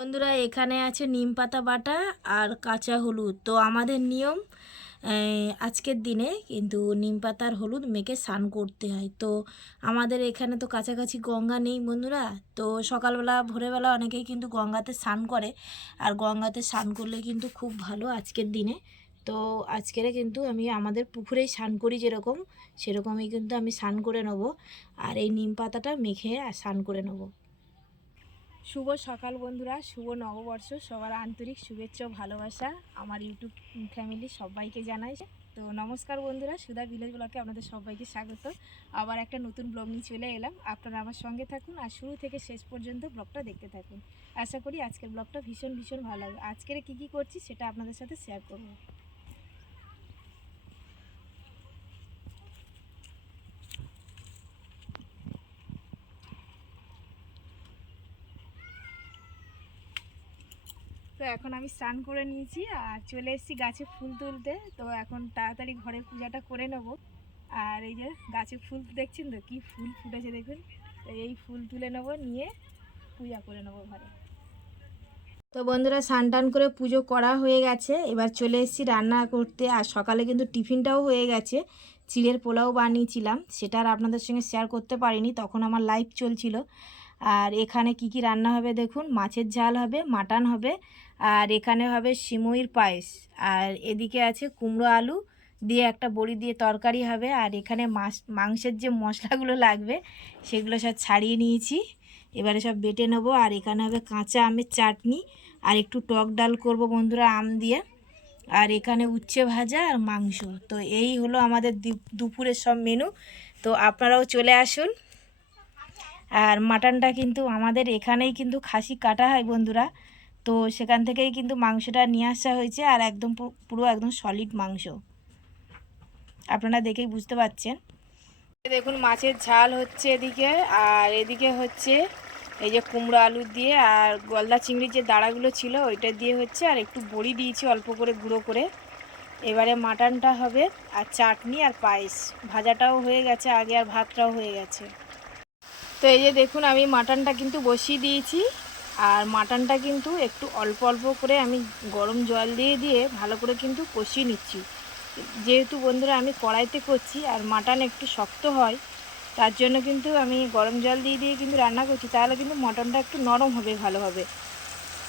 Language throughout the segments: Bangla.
বন্ধুরা, এখানে আছে নিম পাতা বাটা আর কাঁচা হলুদ। তো আমাদের নিয়ম আজকের দিনে কিন্তু নিম পাতার হলুদ মেখে স্নান করতে হয়। তো আমাদের এখানে তো কাছাকাছি গঙ্গা নেই বন্ধুরা। তো সকালবেলা, ভোরবেলা অনেকেই কিন্তু গঙ্গাতে স্নান করে। আর গঙ্গাতে স্নান করলে কিন্তু খুব ভালো আজকের দিনে। তো আজকের কিন্তু আমি আমাদের পুকুরেই স্নান করি যেরকম, সেরকমই কিন্তু আমি স্নান করে নেব। আর এই নিম পাতাটা মেখে স্নান করে নেব। শুভ সকাল বন্ধুরা, শুভ নববর্ষ, সবার আন্তরিক শুভেচ্ছা ভালোবাসা আমার ইউটিউব ফ্যামিলি সবাইকে জানাই। তো নমস্কার বন্ধুরা, সুধা ভিলেজ ব্লকে আপনাদের সবাইকে স্বাগত। আবার একটা নতুন ব্লগ নিয়ে চলে এলাম। আপনারা আমার সঙ্গে থাকুন আর শুরু থেকে শেষ পর্যন্ত ব্লগটা দেখতে থাকুন। আশা করি আজকের ব্লগটা ভীষণ ভীষণ ভালো লাগবে। আজকের কী কী করছি সেটা আপনাদের সাথে শেয়ার করব। তো এখন আমি স্নান করে নিয়েছি আর চলে এসেছি গাছে ফুল তুলতে। তো এখন তাড়াতাড়ি ঘরের পূজাটা করে নেব। আর এই যে গাছে ফুল দেখছেন তো, কি ফুল ফুটেছে দেখুন। তো এই ফুল তুলে নেব, নিয়ে পূজা করে নেব ঘরে। তো বন্ধুরা, স্নান করে পুজো করা হয়ে গেছে। এবার চলে এসেছি রান্না করতে। আর সকালে কিন্তু টিফিনটাও হয়ে গেছে। চিড়ের পোলাও বানিয়েছিলাম। সেটা আর আপনাদের সঙ্গে শেয়ার করতে পারিনি। তখন আমার লাইভ চলছিল। আর এখানে কি কি রান্না হবে দেখুন। মাছের ঝাল হবে, মাটন হবে আর এখানে হবে সিমুইর পায়েস। আর এদিকে আছে কুমড়ো আলু দিয়ে একটা বড়ি দিয়ে তরকারি হবে। আর এখানে মাছ, মাংসের যে মশলাগুলো লাগবে সেগুলো সব ছাড়িয়ে নিয়েছি। এবারে সব বেটে নেব। আর এখানে হবে কাঁচা আমের চাটনি আর একটু টক ডাল করব বন্ধুরা, আম দিয়ে। আর এখানে উচ্ছে ভাজা আর মাংস। তো এই হলো আমাদের দুপুরের সব মেনু। তো আপনারাও চলে আসুন। আর মাটনটা কিন্তু আমাদের এখানেই কিন্তু খাসি কাটা হয় বন্ধুরা। তো সেখান থেকেই কিন্তু মাংসটা নিয়ে আসা হয়েছে আর একদম পুরো একদম সলিড মাংস। আপনারা দেখেই বুঝতে পারছেন দেখুন, মাছের ঝাল হচ্ছে এদিকে আর এদিকে হচ্ছে এই যে কুমড়ো আলু দিয়ে আর গলদা চিংড়ির যে দাঁড়াগুলো ছিল ওইটা দিয়ে হচ্ছে আর একটু বড়ি দিয়েছি অল্প করে গুঁড়ো করে। এবারে মাটনটা হবে আর চাটনি আর পায়েস। ভাজাটাও হয়ে গেছে আগে আর ভাতটাও হয়ে গেছে। তো এই যে দেখুন, আমি মাটনটা কিন্তু বসিয়ে দিয়েছি। আর মাটনটা কিন্তু একটু অল্প অল্প করে আমি গরম জল দিয়ে দিয়ে ভালো করে কিন্তু কষিয়ে নিচ্ছি। যেহেতু বন্ধুরা আমি কড়াইতে করছি আর মাটন একটু শক্ত হয়, তার জন্য কিন্তু আমি গরম জল দিয়ে দিয়ে কিন্তু রান্না করছি, তাহলে কিন্তু মটনটা একটু নরম হবে ভালোভাবে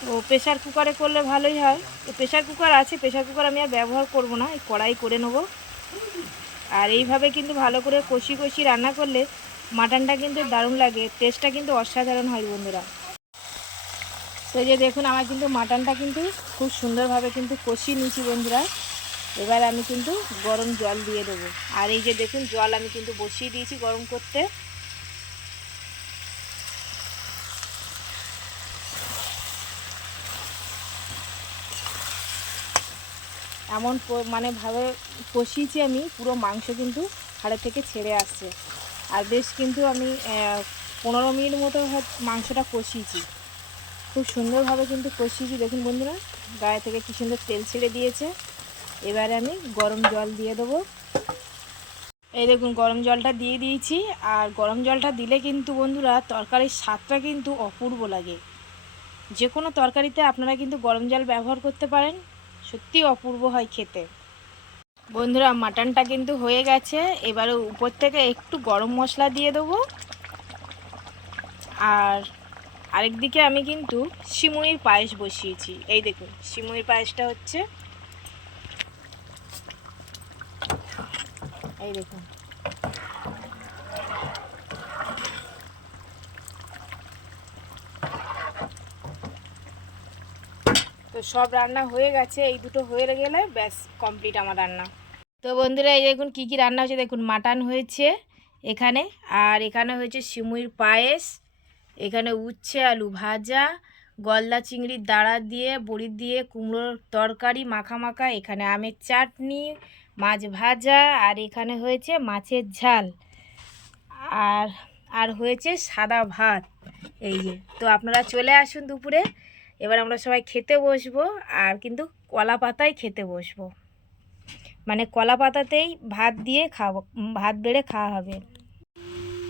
তো প্রেশার কুকারে করলে ভালোই হয়। তো প্রেশার কুকার আছে প্রেশার কুকার আমি আর ব্যবহার করব না, এই কড়াই করে নেব। আর এইভাবে কিন্তু ভালো করে কষি কষি রান্না করলে মাটনটা কিন্তু দারুণ লাগে টেস্টটা কিন্তু অসাধারণ হয় বন্ধুরা। তো যে দেখুন, আমার কিন্তু মাটনটা কিন্তু খুব সুন্দরভাবে কিন্তু কষিয়ে নিয়েছি বন্ধুরা। এবার আমি কিন্তু গরম জল দিয়ে দেবো। আর এই যে দেখুন, জল আমি কিন্তু বসিয়ে দিয়েছি গরম করতে। এমন মানে ভাবে কষিয়েছি আমি, পুরো মাংস কিন্তু হাড়ে থেকে ছেড়ে আসছে। আর বেশ কিন্তু আমি পনেরো মিনিট মতো মাংসটা কষিয়েছি। খুব সুন্দরভাবে কিন্তু কষিয়েছি। দেখুন বন্ধুরা, গায়ে থেকে কি সুন্দর তেল ছেড়ে দিয়েছে। এবারে আমি গরম জল দিয়ে দেবো। এই দেখুন, গরম জলটা দিয়ে দিয়েছি। আর গরম জলটা দিলে কিন্তু বন্ধুরা, তরকারির স্বাদটা কিন্তু অপূর্ব লাগে। যে কোনো তরকারিতে আপনারা কিন্তু গরম জল ব্যবহার করতে পারেন। সত্যি অপূর্ব হয় খেতে। বন্ধুরা, মাটনটা কিন্তু হয়ে গেছে। এবারে উপর থেকে একটু গরম মশলা দিয়ে দেবো। আর আরেকদিকে আমি কিন্তু সিমুইর পায়েস বসিয়েছি। এই দেখুন সিমুইর পায়েসটা হচ্ছে এই দেখুন। তো সব রান্না হয়ে গেছে, এই দুটো হয়ে গেলে ব্যাস কমপ্লিট আমার রান্না। তো বন্ধুরা, এই দেখুন কী কী রান্না হয়েছে, দেখুন, মাটন হয়েছে এখানে, আর এখানে হয়েছে সিমুইর পায়েস এখানে উচ্ছে, আলু ভাজা, গলদা চিংড়ির দাঁড়া দিয়ে, বড়ি দিয়ে, কুমড়োর তরকারি, মাখা মাখা। এখানে আমের চাটনি, মাছ ভাজা, আর এখানে হয়েছে মাছের ঝাল। আর আর হয়েছে সাদা ভাত। এই যে, তো আপনারা চলে আসুন দুপুরে। এবার আমরা সবাই খেতে বসবো, আর কিন্তু কলা পাতায় খেতে বসবো। মানে কলা পাতাতেই ভাত দিয়ে খাব, ভাত বেড়ে খাওয়া হবে।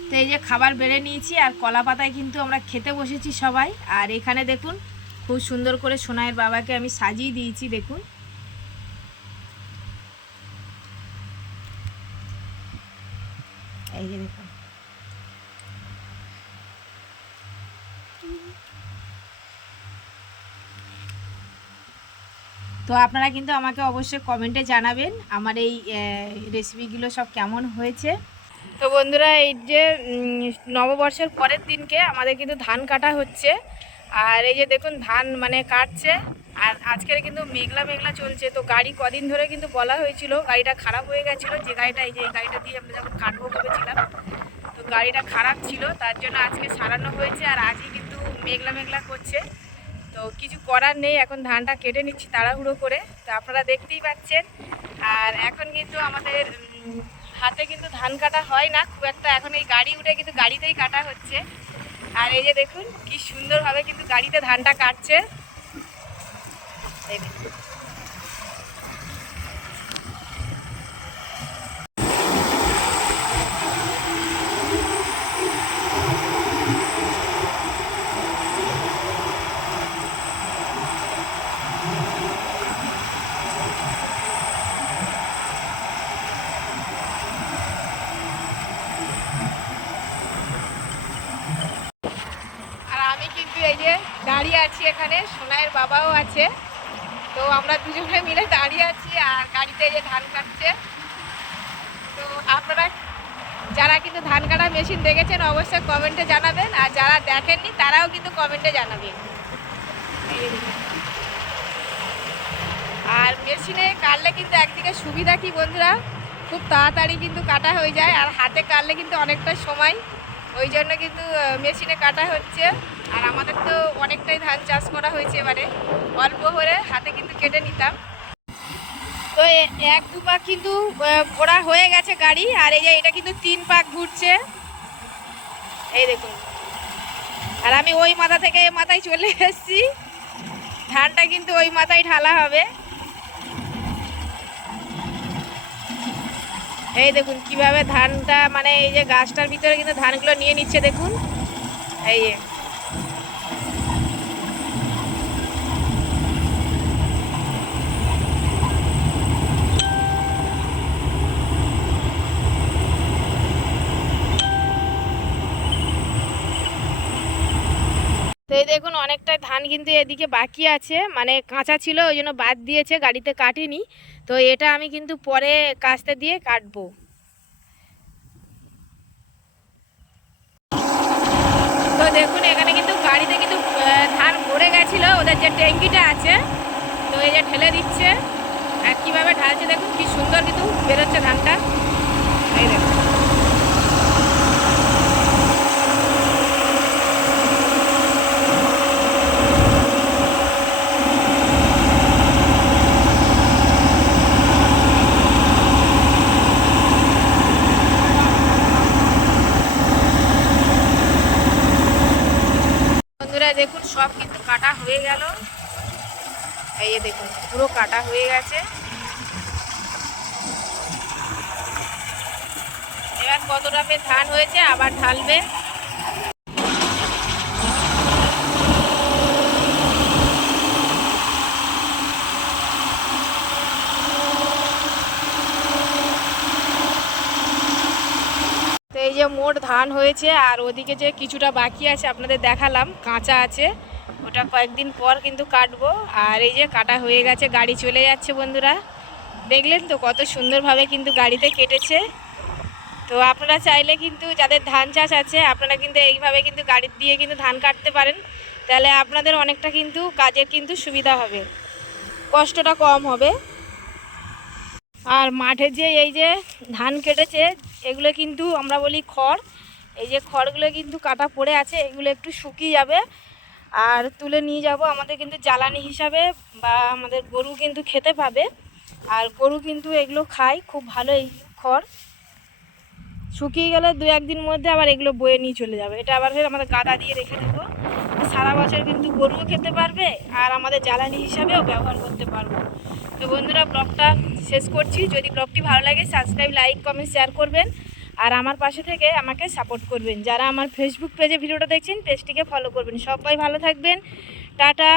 তো এই যে খাবার বেড়ে নিয়েছি আর কলা পাতায় কিন্তু আমরা খেতে বসেছি সবাই। আর এখানে দেখুন, খুব সুন্দর করে সোনাইয়ের বাবাকে আমি সাজিয়ে দিয়েছি, দেখুন। এই যে দেখুন। তো আপনারা কিন্তু আমাকে অবশ্যই কমেন্টে জানাবেন আমার এই রেসিপিগুলো সব কেমন হয়েছে। তো বন্ধুরা, এই যে নববর্ষের পরের দিনকে আমাদের কিন্তু ধান কাটা হচ্ছে। আর এই যে দেখুন, ধান মানে কাটছে। আর আজকের কিন্তু মেঘলা মেঘলা চলছে। তো গাড়ি কদিন ধরে কিন্তু বলা হয়েছিল, গাড়িটা খারাপ হয়ে গেছিল। যে গাড়িটা, এই যে গাড়িটা দিয়ে আমরা যখন কাটবো ভেবেছিলাম, তো গাড়িটা খারাপ ছিল। তার জন্য আজকে সারানো হয়েছে আর আজই কিন্তু মেঘলা মেঘলা করছে। তো কিছু করার নেই, এখন ধানটা কেটে নিচ্ছি তাড়াহুড়ো করে। তো আপনারা দেখতেই পাচ্ছেন। আর এখন কিন্তু আমাদের হাতে কিন্তু ধান কাটা হয় না, খুব একটা এখন এই গাড়ি উঠে কিন্তু গাড়িতেই কাটা হচ্ছে। আর এই যে দেখুন, কি সুন্দরভাবে কিন্তু গাড়িতে ধানটা কাটছে। এই দেখুন। আর আমি কিন্তু এই যে দাঁড়িয়ে আছি এখানে সোনাইয়ের বাবাও আছে তো আমরা দুজনে মিলে দাঁড়িয়ে আছি আর গাড়িতে যে ধান কাটছে তো আপনারা যারা কিন্তু ধান কাটা মেশিন দেখেছেন অবশ্যই কমেন্টে জানাবেন, আর যারা দেখেননি তারাও কিন্তু কমেন্টে জানাবেন। আর মেশিনে কাটলে কিন্তু একদিকে সুবিধা কি বন্ধুরা খুব তাড়াতাড়ি কিন্তু কাটা হয়ে যায়, আর হাতে কাটলে কিন্তু অনেকটা সময় ওই জন্য কিন্তু মেশিনে কাটা হচ্ছে। আর আমাদের তো অনেকটাই ধান চাষ করা হয়েছে এবারে। অল্প করে হাতে কিন্তু কেটে নিতাম। তো এক দু পাক কিন্তু ঘোরা হয়ে গেছে গাড়ি। আর এই যে এটা কিন্তু তিন পাক ঘুরছে। এই দেখুন। আর আমি ওই মাথা থেকে মাথায় চলে এসেছি। ধানটা কিন্তু ওই মাথায় ঢালা হবে। এই দেখুন, কীভাবে ধানটা মানে এই যে গাছটার ভিতরে কিন্তু ধানগুলো নিয়ে নিচ্ছে, দেখুন। এই যে। দেখুন অনেকটা ধান কিন্তু এদিকে বাকি আছে মানে কাঁচা ছিল, ওই জন্য বাদ দিয়েছে, গাড়িতে কাটিনি। তো এটা আমি কিন্তু পরে কাস্তে দিয়ে কাটবো। তো দেখুন, এখানে কিন্তু গাড়িতে কিন্তু ধান ভরে গেছিল, ওদের যে ট্যাঙ্কিটা আছে, তো এই যে ঠেলে দিচ্ছে। আর কীভাবে ঢালছে দেখুন, কি সুন্দর কিন্তু বেরোচ্ছে ধানটা। এই দেখুন। বন্ধুরা দেখুন, সব কিন্তু কাটা হয়ে গেল। এই দেখুন, পুরো কাটা হয়ে গেছে। এবার কতটা পে ধান হয়েছে, আবার ঢালবে মোট ধান হয়েছে আর ওদিকে যে কিছুটা বাকি আছে আপনাদের দেখালাম, কাঁচা আছে। ওটা কয়েকদিন পর কিন্তু কাটবো। আর এই যে কাটা হয়ে গেছে, গাড়ি চলে যাচ্ছে বন্ধুরা। দেখলেন তো কত সুন্দরভাবে কিন্তু গাড়িতে কেটেছে। তো আপনারা চাইলে কিন্তু যাদের ধান চাষ আছে, আপনারা কিন্তু এইভাবে কিন্তু গাড়ি দিয়ে কিন্তু ধান কাটতে পারেন। তাহলে আপনাদের অনেকটা কিন্তু কাজের কিন্তু সুবিধা হবে। কষ্টটা কম হবে। আর মাঠে যে এই যে ধান কেটেছে এগুলো কিন্তু আমরা বলি খড়। এই যে খড়গুলো কিন্তু কাটা পড়ে আছে, এগুলো একটু শুকিয়ে যাবে। আর তুলে নিয়ে যাব আমাদের কিন্তু জ্বালানি হিসাবে বা আমাদের গরু কিন্তু খেতে পাবে। আর গরু কিন্তু এগুলো খায়, খুব ভালো এই খড়। শুকিয়ে গেলে দু একদিন মধ্যে আবার এগুলো বয়ে নিয়ে চলে যাবে। এটা আবার ফের আমাদের গাদা দিয়ে রেখে দেবো। সারা বছর কিন্তু গরুও খেতে পারবে আর আমাদের জ্বালানি হিসাবেও ব্যবহার করতে পারব। তো বন্ধুরা, ব্লগটা শেষ করছি। যদি ব্লগটি ভালো লাগে সাবস্ক্রাইব লাইক কমেন্ট শেয়ার করবেন। আর আমার পাশে থেকে আমাকে সাপোর্ট করবেন। যারা আমার ফেসবুক পেজে ভিডিওটা দেখছেন পেজটিকে ফলো করবেন। সবাই ভালো থাকবেন। টাটা।